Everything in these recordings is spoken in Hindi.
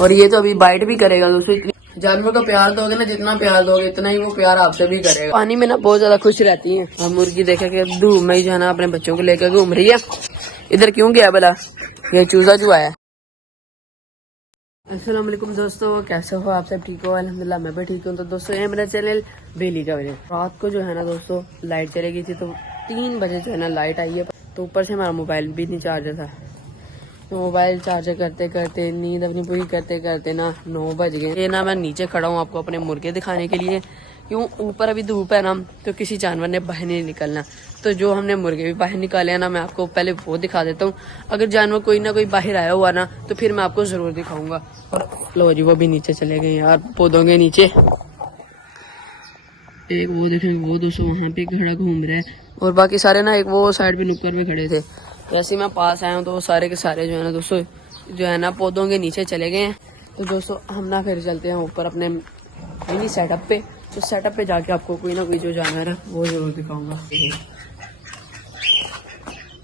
और ये तो अभी बाइट भी करेगा दोस्तों। जानवर को प्यार दोगे ना, जितना प्यार दोगे इतना ही वो प्यार आपसे भी करेगा। पानी में ना बहुत ज्यादा खुश रहती है। और मुर्गी देखे कि धूप में ही जो है ना अपने बच्चों को लेकर घूम रही है। इधर क्यों गया भला? ये चूजा जो आया। अस्सलाम वालेकुम दोस्तों, कैसे हो आप सब? ठीक हो? अल्हम्दुलिल्लाह मैं भी ठीक हूँ। तो दोस्तों ये मेरा चैनल बेली का वजह। रात को जो है ना दोस्तों लाइट चली गई थी, तो 3 बजे जो है ना लाइट आई है। तो ऊपर से हमारा मोबाइल भी नहीं चार्जर था। तो मोबाइल चार्जर करते करते नींद अपनी पूरी करते करते ना 9 बज गए। ये ना मैं नीचे खड़ा हूँ आपको अपने मुर्गे दिखाने के लिए। क्यों? ऊपर अभी धूप है ना, तो किसी जानवर ने बाहर नहीं निकलना। तो जो हमने मुर्गे भी बाहर निकाले हैं ना, मैं आपको पहले वो दिखा देता हूँ। अगर जानवर कोई ना कोई बाहर आया हुआ ना, तो फिर मैं आपको जरूर दिखाऊंगा। और लो जी, वो भी नीचे चले गए यार, पौधों के नीचे। एक वो देखेंगे, वो दोस्तों वहाँ पे खड़ा घूम रहा है। और बाकी सारे ना एक वो साइड पे नुक्कड़ में खड़े थे। जैसे ही मैं पास आया हूँ तो वो सारे के सारे जो है ना दोस्तों जो है ना पौधों के नीचे चले गए हैं। तो दोस्तों हम ना फिर चलते हैं ऊपर अपने मिनी सेटअप पे। तो सेटअप पे जाके आपको कोई ना कोई जो जानवर है वो जरूर दिखाऊंगा।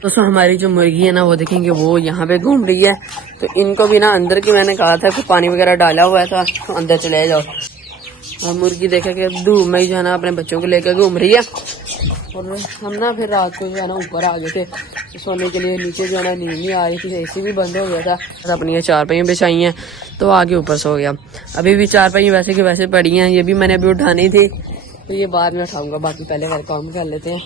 दोस्तों हमारी जो मुर्गी है ना वो देखेंगे वो यहाँ पे घूम रही है। तो इनको भी ना अंदर की मैंने कहा था कि पानी वगैरह डाला हुआ था, तो अंदर चले जाओ। और मुर्गी देखे कि धूप में ही जो है ना अपने बच्चों को लेकर घूम रही है। और हम ना फिर रात को जो है ना ऊपर आ गए थे तो सोने के लिए। नीचे जो है ना नींद नहीं आ रही थी, एसी भी बंद हो गया था। अपनी ये 4 पहियां बिछाई हैं तो आगे ऊपर सो गया। अभी भी 4 पहियां वैसे के वैसे पड़ी हैं, ये भी मैंने अभी उठानी थी, तो ये बाद में उठाऊंगा। बाकी पहले घर काम कर लेते हैं।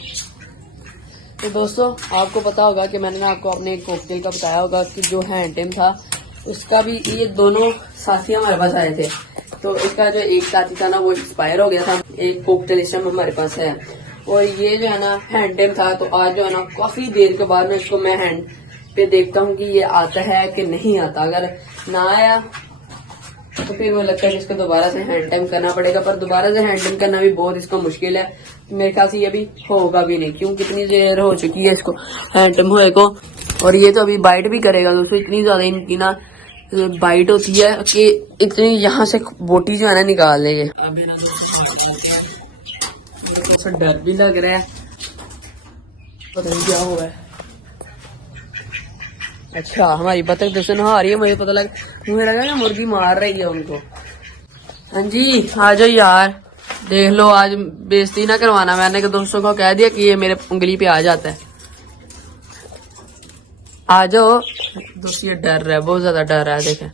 तो दोस्तों आपको पता होगा कि मैंने ना आपको अपने एक कॉकटेल का बताया होगा कि जो हैंड टेम था उसका भी, ये दोनों साथी हमारे पास आए थे। तो इसका जो एक साथी था ना वो एक्सपायर हो गया था। एक कॉकटेल इस टाइम हमारे पास है। और ये जो है ना हैंड टेम था। तो आज जो है ना काफी देर के बाद में इसको मैं हैंड पे देखता हूँ कि ये आता है कि नहीं आता। अगर ना आया तो फिर वो लगता है कि इसको दोबारा से हैंड टाइम करना पड़ेगा। पर दोबारा से हैंड टाइम करना भी बहुत इसका मुश्किल है। मेरे ख्याल से ये भी होगा भी नहीं, क्यों कितनी देर हो चुकी है इसको हैंड टाइम हुए को। और ये तो अभी बाइट भी करेगा दोस्तों। इतनी ज्यादा इनकी ना बाइट होती है कि इतनी यहाँ से बोटी जो है ना निकाल लेंगे। अभी ना दोस्तों डर भी लग रहा है, पता नहीं क्या हुआ है। अच्छा हमारी बतख दोस्तों नहा रही है, मुझे लगा ना मुर्गी मार रही है उनको। हाँ जी आ जाओ यार, देख लो आज बेइज्जती ना करवाना। मैंने दोस्तों को कह दिया कि ये मेरे उंगली पे आ जाता है। आ जाओ दोस्तों, ये डर रहा है, बहुत ज्यादा डर रहा है। देखें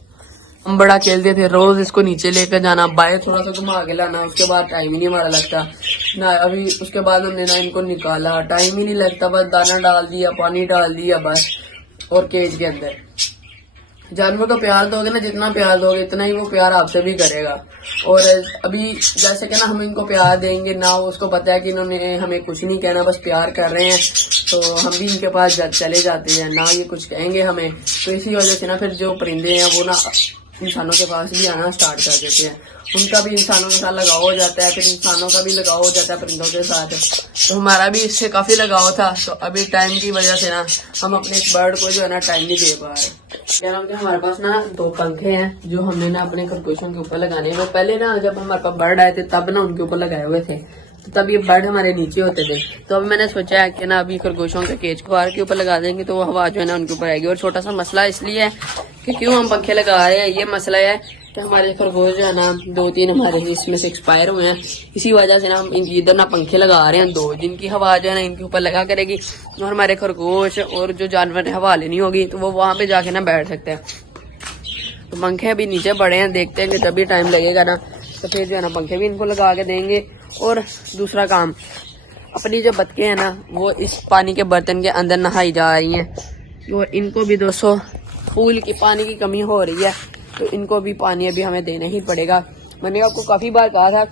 हम बड़ा खेलते थे, रोज इसको नीचे लेकर जाना, बाहर थोड़ा सा घुमा के लाना, उसके बाद टाइम ही नहीं हमारा लगता ना। अभी उसके बाद हमने ना इनको निकाला, टाइम ही नहीं लगता, बस दाना डाल दिया, पानी डाल दिया बस। और केज के अंदर जानवर को प्यार दोगे ना, जितना प्यार दोगे इतना ही वो प्यार आपसे भी करेगा। और अभी जैसे कि ना हम इनको प्यार देंगे ना, उसको पता है कि इन्होंने हमें कुछ नहीं कहना, बस प्यार कर रहे हैं, तो हम भी इनके पास चले जाते हैं ना, ये कुछ कहेंगे हमें। तो इसी वजह से ना फिर जो परिंदे हैं वो ना इंसानों के पास भी आना स्टार्ट कर देते हैं। उनका भी इंसानों के साथ लगाव हो जाता है, फिर इंसानों का भी लगाव हो जाता है परिंदों के साथ। तो हमारा भी इससे काफी लगाव था। तो अभी टाइम की वजह से ना हम अपने इस बर्ड को जो है ना टाइम नहीं दे पा रहे। क्या नाम, हमारे पास ना 2 पंखे हैं जो हमने ना अपने खरगोशों के ऊपर लगाने हैं। वो पहले ना जब हमारे पास बर्ड आए थे तब ना उनके ऊपर लगाए हुए थे, तो तब ये बर्ड हमारे नीचे होते थे। तो अभी मैंने सोचा है कि ना अभी खरगोशों के केज को बाहर के ऊपर लगा देंगे तो वो हवा जो है ना उनके ऊपर आएगी। और छोटा सा मसला इसलिए है कि क्यों हम पंखे लगा रहे हैं, ये मसला है कि हमारे खरगोश जो है ना 2-3 हमारे इसमें से एक्सपायर हुए हैं। इसी वजह से ना हम इनकी इधर ना पंखे लगा रहे हैं 2, जिनकी हवा जो है ना इनके ऊपर लगा करेगी। और हमारे खरगोश और जो जानवर ने हवा लेनी होगी तो वो वहां पे जाके ना बैठ सकते हैं। तो पंखे अभी नीचे पड़े हैं, देखते हैं कि जब भी टाइम लगेगा ना तो फिर जो है ना पंखे भी इनको लगा के देंगे। और दूसरा काम, अपनी जो बतखें हैं ना वो इस पानी के बर्तन के अंदर नहाई जा रही हैं। और इनको भी दोस्तों पूल की पानी की कमी हो रही है, तो इनको भी पानी अभी हमें देना ही पड़ेगा। मैंने आपको काफी बार कहा था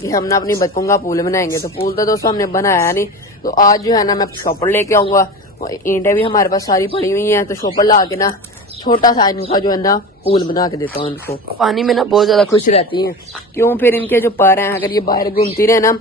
कि हम ना अपनी बतखों का पूल बनाएंगे, तो पूल तो दोस्तों हमने बनाया नहीं। तो आज जो है ना मैं शॉपर लेके आऊंगा, ईंटें भी हमारे पास सारी पड़ी हुई हैं, तो शॉपर ला के ना छोटा सा इनका जो है ना पूल बना के देता हूँ इनको। पानी में ना बहुत ज्यादा खुश रहती हैं। क्यों? फिर इनके जो पर हैं अगर ये बाहर घूमती रहे ना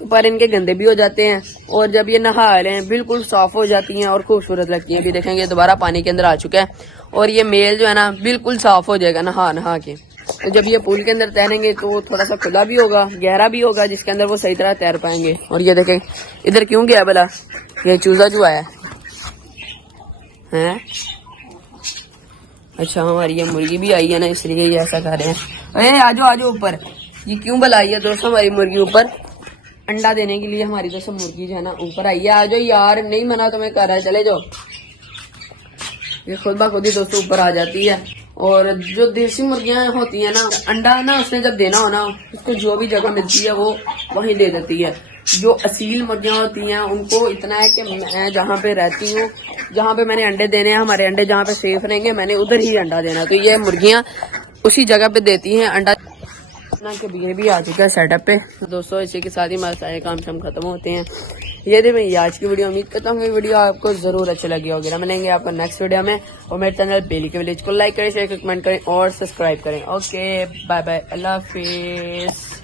तो पर इनके गंदे भी हो जाते हैं, और जब ये नहा रहे हैं बिल्कुल साफ हो जाती हैं और खूबसूरत लगती हैं। अभी देखेंगे दोबारा पानी के अंदर आ चुका है, और ये मेल जो है ना बिल्कुल साफ हो जाएगा नहा के। तो जब ये पूल के अंदर तैरेंगे तो थोड़ा सा खुला भी होगा, गहरा भी होगा, जिसके अंदर वो सही तरह तैर पाएंगे। और ये देखें इधर क्यों गया भला? ये चूजा जो आया है। अच्छा हमारी ये मुर्गी भी आई है ना, इसलिए ये ऐसा कर रहे हैं। अरे आ जाओ ऊपर। ये क्यों बुलाई है दोस्तों हमारी मुर्गी ऊपर? अंडा देने के लिए हमारी दोस्तों मुर्गी जो है ना ऊपर आई है। आ जाओ यार, नहीं मना तुम्हें कर रहा है, चले जाओ। ये खुद ब खुद ही दोस्तों ऊपर आ जाती है। और जो देसी मुर्गियां होती है ना, अंडा ना उसने जब देना हो ना, उसको जो भी जगह मिलती है वो वहीं दे देती है। जो असील मुर्गियां होती हैं उनको इतना है कि मैं जहाँ पे रहती हूँ, जहाँ पे मैंने अंडे देने हैं, हमारे अंडे जहाँ पे सेफ रहेंगे, मैंने उधर ही अंडा देना। तो ये मुर्गियां उसी जगह पे देती हैं अंडा। के ये भी आ चुका है सेटअप पे। तो दोस्तों इसी के साथ ही हमारे सारे काम शाम खत्म होते हैं। ये थे मैं आज की वीडियो। उम्मीद करता हूँ ये वीडियो आपको जरूर अच्छी लगी होगी। मिलेंगे आपको नेक्स्ट वीडियो में। और मेरे चैनल बेली के विलेज को लाइक करें, शेयर करें, कमेंट करें और सब्सक्राइब करें। ओके बाय बाय, अल्लाह हाफिज।